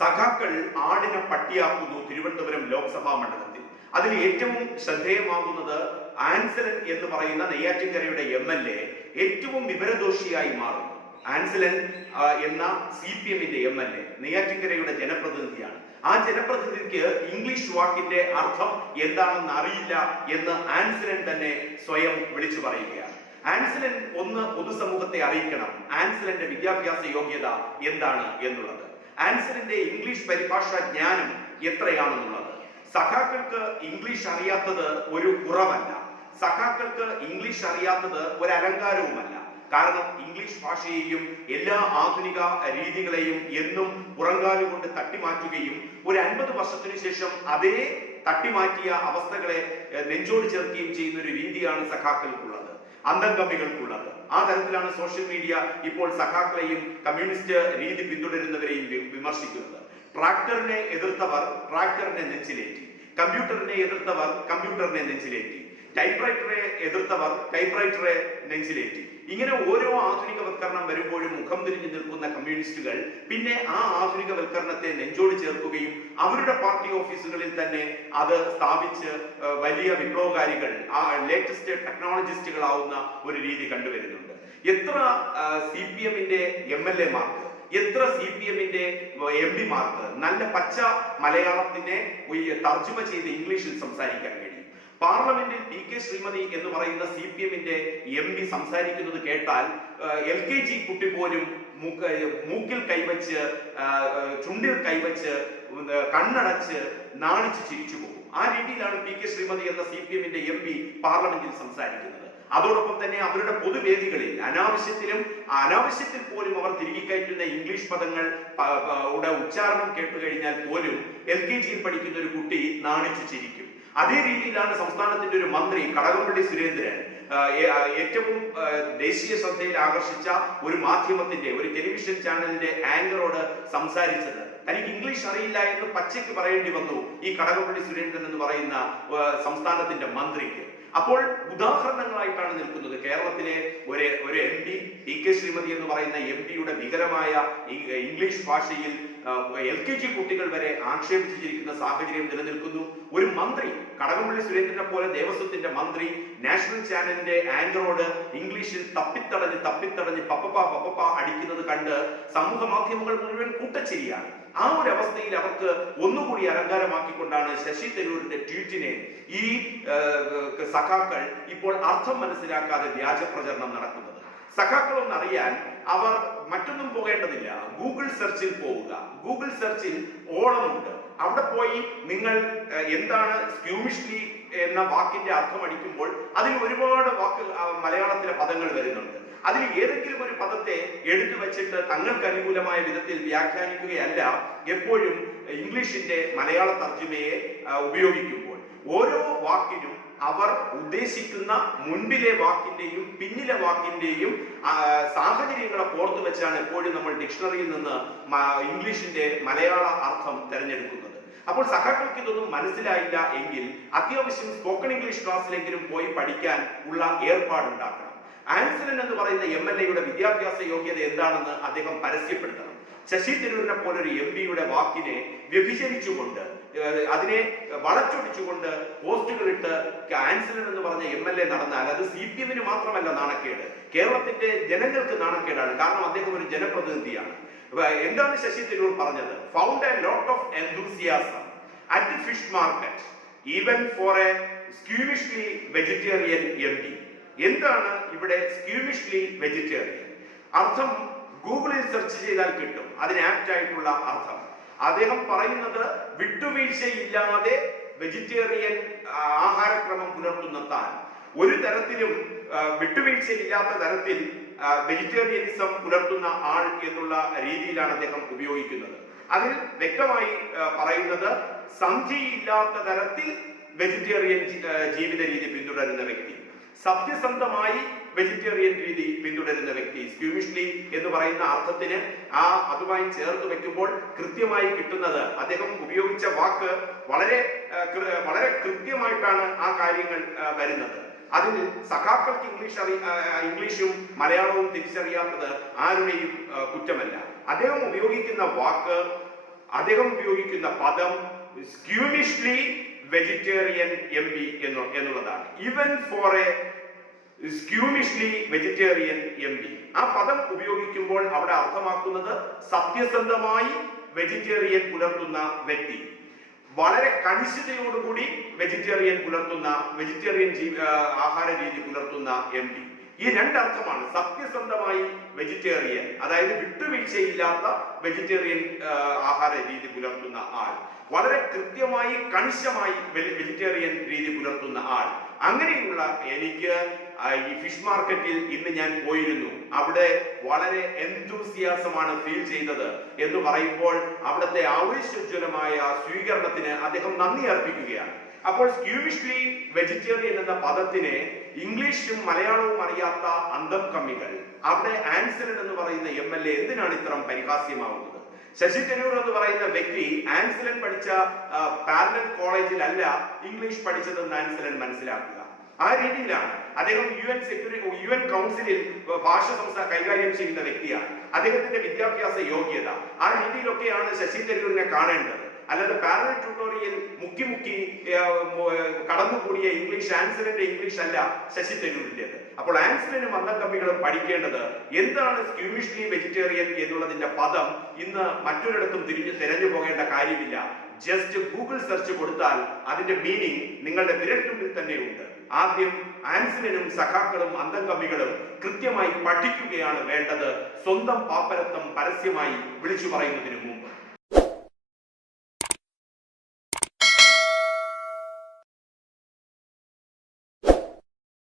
സഖാക്കൾ ആടിനെ പട്ടിയാക്കുന്നു തിരുവനന്തപുരം ലോക്സഭാ മണ്ഡലത്തിൽ. അതിൽ ഏറ്റവും ശ്രദ്ധേയമാകുന്നത് ആൻസലൻ എന്ന് പറയുന്ന നെയ്യാറ്റിൻകരയുടെ എം എൽ എ ഏറ്റവും വിവരദോഷിയായി മാറുന്നു. ആൻസലൻ എന്ന സി പി എമ്മിന്റെ എം എൽ എ നെയ്യാറ്റിൻകരയുടെ ജനപ്രതിനിധിയാണ്. ആ ജനപ്രതിനിധിക്ക് ഇംഗ്ലീഷ് വാക്കിന്റെ അർത്ഥം എന്താണെന്ന് അറിയില്ല എന്ന് ആൻസലൻ തന്നെ സ്വയം വിളിച്ചു പറയുകയാണ്. ആൻസലൻ ഒന്ന് പൊതുസമൂഹത്തെ അറിയിക്കണം. ആൻസലന്റെ വിദ്യാഭ്യാസ യോഗ്യത എന്താണ് എന്നുള്ളത്. ആൻസലിന്റെ ഇംഗ്ലീഷ് പരിഭാഷാ ജ്ഞാനം എത്രയാണെന്നുള്ളത്. സഖാക്കൾക്ക് ഇംഗ്ലീഷ് അറിയാത്തത് ഒരു കുറവല്ല. സഖാക്കൾക്ക് ഇംഗ്ലീഷ് അറിയാത്തത് ഒരു അലങ്കാരവുമല്ല. കാരണം ഇംഗ്ലീഷ് ഭാഷയെയും എല്ലാ ആധുനിക രീതികളെയും എന്നും പുറങ്കാലുകൊണ്ട് തട്ടിമാറ്റുകയും ഒരു അൻപത് വർഷത്തിനു ശേഷം അതേ തട്ടിമാറ്റിയ അവസ്ഥകളെ നെഞ്ചോട് ചേർക്കുകയും ചെയ്യുന്ന ഒരു രീതിയാണ് സഖാക്കൾക്കുള്ളത്. അന്തംഗമികൾക്കുള്ളത് ആ തരത്തിലാണ് സോഷ്യൽ മീഡിയ ഇപ്പോൾ സഖാക്കളെയും കമ്മ്യൂണിസ്റ്റ് രീതി പിന്തുടരുന്നവരെയും വിമർശിക്കുന്നത്. ട്രാക്ടറിനെ എതിർത്തവർ ട്രാക്ടറിനെ നെഞ്ചിലേറ്റി. കമ്പ്യൂട്ടറിനെ എതിർത്തവർ കമ്പ്യൂട്ടറിനെ നെഞ്ചിലേറ്റി. ടൈപ്പ്റൈറ്ററെ എതിർത്തവർ ടൈപ്പ്റൈറ്ററെ നെഞ്ചിലേറ്റി. ഇങ്ങനെ ഓരോ ആധുനികവൽക്കരണം വരുമ്പോഴും മുഖം തിരിഞ്ഞു നിൽക്കുന്ന കമ്മ്യൂണിസ്റ്റുകൾ പിന്നെ ആ ആധുനികവൽക്കരണത്തെ നെഞ്ചോട് ചേർക്കുകയും അവരുടെ പാർട്ടി ഓഫീസുകളിൽ തന്നെ അത് സ്ഥാപിച്ച് വലിയ വിപ്ലവകാരികൾ ആ ലേറ്റസ്റ്റ് ടെക്നോളജിസ്റ്റുകളാവുന്ന ഒരു രീതി കണ്ടുവരുന്നുണ്ട്. എത്ര സി പി എമ്മിന്റെ എം എൽ എത്ര സി പി എമ്മിന്റെ എം പിമാർക്ക് നല്ല പച്ച മലയാളത്തിനെ തർജമ ചെയ്ത് ഇംഗ്ലീഷിൽ സംസാരിക്കാൻ പാർലമെന്റിൽ പി കെ ശ്രീമതി എന്ന് പറയുന്ന സി പി എമ്മിന്റെ എം പി സംസാരിക്കുന്നത് കേട്ടാൽ എൽ കെ ജി കുട്ടി പോലും മൂക്ക മൂക്കിൽ കൈവച്ച് ചുണ്ടിൽ കൈവച്ച് കണ്ണടച്ച് നാണിച്ച് ചിരിച്ചു പോകും. ആ രീതിയിലാണ് പി കെ ശ്രീമതി എന്ന സി പി എമ്മിന്റെ എം പി പാർലമെന്റിൽ സംസാരിക്കുന്നത്. അതോടൊപ്പം തന്നെ അവരുടെ പൊതുവേദികളിൽ അനാവശ്യത്തിലും അനാവശ്യത്തിൽ പോലും അവർ തിരികെ കയറ്റുന്ന ഇംഗ്ലീഷ് പദങ്ങൾ ഉച്ചാരണം കേട്ടു കഴിഞ്ഞാൽ പോലും എൽ കെ ജിയിൽ പഠിക്കുന്ന ഒരു കുട്ടി നാണിച്ചു ചിരിക്കും. അതേ രീതിയിലാണ് സംസ്ഥാനത്തിന്റെ ഒരു മന്ത്രി കടകംപള്ളി സുരേന്ദ്രൻ ഏറ്റവും ദേശീയ ശ്രദ്ധയിൽ ആകർഷിച്ച ഒരു മാധ്യമത്തിന്റെ ഒരു ടെലിവിഷൻ ചാനലിന്റെ ആങ്കറോട് സംസാരിച്ചത്. തനിക്ക് ഇംഗ്ലീഷ് അറിയില്ല എന്ന് പച്ചയ്ക്ക് പറയേണ്ടി വന്നു ഈ കടകംപള്ളി സുരേന്ദ്രൻ എന്ന് പറയുന്ന സംസ്ഥാനത്തിന്റെ മന്ത്രിക്ക്. അപ്പോൾ ഉദാഹരണങ്ങളായിട്ടാണ് നിൽക്കുന്നത്. കേരളത്തിലെ ഒരു ഒരു M P E K Sreemathi എന്ന് പറയുന്ന എം പിയുടെ വികരമായ ഇ- ഇംഗ്ലീഷ് ഭാഷയിൽ എൽ കെ ജി കുട്ടികൾ വരെ ആക്ഷേപിച്ചിരിക്കുന്ന സാഹചര്യം നിലനിൽക്കുന്നു. ഒരു മന്ത്രി കടകംപള്ളി സുരേന്ദ്രനെ പോലെ ദേവസ്വത്തിന്റെ മന്ത്രി നാഷണൽ ചാനലിന്റെ ആങ്കറോട് ഇംഗ്ലീഷിൽ തപ്പിത്തടഞ്ഞ് തപ്പിത്തടഞ്ഞ് പപ്പപ്പ പപ്പപ്പ അടിക്കുന്നത് കണ്ട് സമൂഹ മാധ്യമങ്ങൾ മുഴുവൻ കൂട്ടച്ചിരിയാണ്. ആ ഒരു അവസ്ഥയിൽ അവർക്ക് ഒന്നുകൂടി അലങ്കാരമാക്കിക്കൊണ്ടാണ് ശശി തരൂരിന്റെ ട്വീറ്റിനെ ഈ സഖാക്കൾ ഇപ്പോൾ അർത്ഥം മനസ്സിലാക്കാതെ വ്യാജ പ്രചരണം നടക്കുന്നത് സഖാക്കളൊന്ന് അറിയാൻ അവർ മറ്റൊന്നും പോകേണ്ടതില്ല. ഗൂഗിൾ സെർച്ചിൽ പോവുക. ഗൂഗിൾ സെർച്ചിൽ ഓണമുണ്ട് അവിടെ പോയി നിങ്ങൾ എന്താണ് സ്ക്യൂമിഷ്ലി എന്ന വാക്കിന്റെ അർത്ഥം അടിക്കുമ്പോൾ അതിൽ ഒരുപാട് വാക്ക് മലയാളത്തിലെ പദങ്ങൾ വരുന്നുണ്ട്. അതിൽ ഏതെങ്കിലും ഒരു പദത്തെ എടുത്തു വെച്ചിട്ട് തങ്ങൾക്ക് അനുകൂലമായ വിധത്തിൽ വ്യാഖ്യാനിക്കുകയല്ല എപ്പോഴും ഇംഗ്ലീഷിന്റെ മലയാള തർജിമയെ ഉപയോഗിക്കുമ്പോൾ. ഓരോ വാക്കിനും അവർ ഉദ്ദേശിക്കുന്ന മുൻപിലെ വാക്കിന്റെയും പിന്നിലെ വാക്കിന്റെയും സാഹചര്യങ്ങളെ പോർത്തു വെച്ചാണ് എപ്പോഴും നമ്മൾ ഡിക്ഷണറിയിൽ നിന്ന് ഇംഗ്ലീഷിന്റെ മലയാള അർത്ഥം തിരഞ്ഞെടുക്കുന്നത്. അപ്പോൾ സഹാക്കൾക്ക് ഇതൊന്നും മനസ്സിലായില്ല എങ്കിൽ അത്യാവശ്യം സ്പോക്കൺ ഇംഗ്ലീഷ് ക്ലാസ്സിലെങ്കിലും പോയി പഠിക്കാൻ ഉള്ള ഏർപ്പാടുണ്ടാക്കണം. ആൻസലൻ എന്ന് പറയുന്ന എം എൽ എയുടെ വിദ്യാഭ്യാസ യോഗ്യത എന്താണെന്ന് അദ്ദേഹം പരസ്യപ്പെടുത്തണം. ശശി തരൂരിനെ പോലൊരു എം പിയുടെ വാക്കിനെ വ്യഭിചരിച്ചുകൊണ്ട് അതിനെ വളച്ചൊടിച്ചുകൊണ്ട് പോസ്റ്റുകൾ ഇട്ട് ആൻസലൻ എന്ന് പറഞ്ഞ എം എൽ എ നടന്നാൽ അത് സി പി എമ്മിന് മാത്രമല്ല നാണക്കേട്. കേരളത്തിന്റെ ജനങ്ങൾക്ക് നാണക്കേടാണ്. കാരണം അദ്ദേഹം ഒരു ജനപ്രതിനിധിയാണ്. എന്താണ് ശശി തരൂർ പറഞ്ഞത്? Found a lot of enthusiasm at fish market even for a squeamishly vegetarian M P എന്താണ് ഇവിടെ സ്ക്യൂമിഷ്ലി വെജിറ്റേറിയൻ അർത്ഥം ഗൂഗിളിൽ സെർച്ച് ചെയ്താൽ കിട്ടും. അതിന് ആപ്റ്റ് ആയിട്ടുള്ള അർത്ഥം. അദ്ദേഹം പറയുന്നത് വിട്ടുവീഴ്ചയില്ലാതെ വെജിറ്റേറിയൻ ആഹാരക്രമം പുലർത്തുന്ന താൻ ഒരു തരത്തിലും വിട്ടുവീഴ്ചയില്ലാത്ത തരത്തിൽ വെജിറ്റേറിയനിസം പുലർത്തുന്ന ആൾ എന്നുള്ള രീതിയിലാണ് അദ്ദേഹം ഉപയോഗിക്കുന്നത്. അതിൽ വ്യക്തമായി പറയുന്നത് സന്ധിയില്ലാത്ത തരത്തിൽ വെജിറ്റേറിയൻ ജീവിത രീതി പിന്തുടരുന്ന വ്യക്തി. സത്യസന്ധമായി വെജിറ്റേറിയൻ രീതി പിന്തുടരുന്ന വ്യക്തി സ്ക്യൂമിഷ്ലി എന്ന് പറയുന്ന അർത്ഥത്തിന് ആ അതുമായി ചേർത്ത് വെക്കുമ്പോൾ കൃത്യമായി കിട്ടുന്നത് അദ്ദേഹം ഉപയോഗിച്ച വാക്ക് വളരെ വളരെ കൃത്യമായിട്ടാണ് ആ കാര്യങ്ങൾ വരുന്നത്. അതിൽ സഖാക്കൾക്ക് ഇംഗ്ലീഷ് അറി ഇംഗ്ലീഷും മലയാളവും തിരിച്ചറിയാത്തത് ആരുടെയും കുറ്റമല്ല. അദ്ദേഹം ഉപയോഗിക്കുന്ന വാക്ക് അദ്ദേഹം ഉപയോഗിക്കുന്ന പദം സ്ക്യൂമിഷ്ലി വെജിറ്റേറിയൻ എം പി എന്നുള്ളതാണ്. Even for a squeamishly vegetarian M P ആ പദം ഉപയോഗിക്കുമ്പോൾ അവിടെ അർത്ഥമാക്കുന്നത് സത്യസന്ധമായി വെജിറ്റേറിയൻ പുലർത്തുന്ന വ്യക്തി. വളരെ കണിശതയോടുകൂടി വെജിറ്റേറിയൻ പുലർത്തുന്ന വെജിറ്റേറിയൻ ആഹാര രീതി പുലർത്തുന്ന എം പി ഈ രണ്ടർത്ഥമാണ് സത്യസന്ധമായി വെജിറ്റേറിയൻ അതായത് വിട്ടുവീഴ്ചയില്ലാത്ത വെജിറ്റേറിയൻ ആഹാര രീതി പുലർത്തുന്ന ആൾ. വളരെ കൃത്യമായി കണിശമായി വെജിറ്റേറിയൻ രീതി പുലർത്തുന്ന ആൾ. അങ്ങനെയുള്ള എനിക്ക് ഈ ഫിഷ് മാർക്കറ്റിൽ ഇന്ന് ഞാൻ പോയിരുന്നു. അവിടെ വളരെ എന്തൂസിയാസമാണ് ഫീൽ ചെയ്തത് എന്ന് പറയുമ്പോൾ അവിടുത്തെ ആവേശജ്വലമായ സ്വീകരണത്തിന് അദ്ദേഹം നന്ദി അർപ്പിക്കുകയാണ്. അപ്പോൾ സ്ക്യൂവിഷ്ലി വെജിറ്റേറിയൻ എന്ന പദത്തിനെ ഇംഗ്ലീഷും മലയാളവും അറിയാത്ത അന്തം കമ്മികൾ അവിടെ ആൻസലൻ എന്ന് പറയുന്ന എം എൽ എ എന്തിനാണ് ഇത്തരം പരിഹാസ്യമാവുന്നത്? ശശി തരൂർ എന്ന് പറയുന്ന വ്യക്തി ആൻസിലൻ പഠിച്ച പാരലൽ കോളേജിലല്ല ഇംഗ്ലീഷ് പഠിച്ചതെന്ന് ആൻസിലൻ മനസ്സിലാക്കുക. ആ രീതിയിലാണ് അദ്ദേഹം U N security U N കൗൺസിലിൽ ഭാഷ സംസ്ഥാന കൈകാര്യം ചെയ്യുന്ന വ്യക്തിയാണ്. അദ്ദേഹത്തിന്റെ വിദ്യാഭ്യാസ യോഗ്യത. ആ രീതിയിലൊക്കെയാണ് ശശി തരൂരിനെ കാണേണ്ടത്. അല്ലാതെ പാരലൽ ട്യൂട്ടോറിയൽ മുക്കി മുക്കി കടന്നുകൂടിയ ഇംഗ്ലീഷ് ആൻസലിന്റെ ഇംഗ്ലീഷ് അല്ല ശശി തരൂരിന്റേത്. അപ്പോൾ ആൻസലിനും അന്തം കമ്മികളും പഠിക്കേണ്ടത് എന്താണ് സ്ക്യൂഷ്ലി വെജിറ്റേറിയൻ എന്നുള്ളതിന്റെ പദം ഇന്ന് മറ്റൊരിടത്തും തിരിഞ്ഞു തിരഞ്ഞു പോകേണ്ട കാര്യമില്ല. ജസ്റ്റ് ഗൂഗിൾ സെർച്ച് കൊടുത്താൽ അതിന്റെ മീനിങ് നിങ്ങളുടെ വിരൽത്തുമ്പിൽ തന്നെയുണ്ട്. ആദ്യം ആൻസലിനും സഖാക്കളും അന്തം കമ്മികളും കൃത്യമായി പഠിക്കുകയാണ് വേണ്ടത്. സ്വന്തം പാപ്പരത്വം പരസ്യമായി വിളിച്ചു പറയുന്നതിന് മുമ്പ്.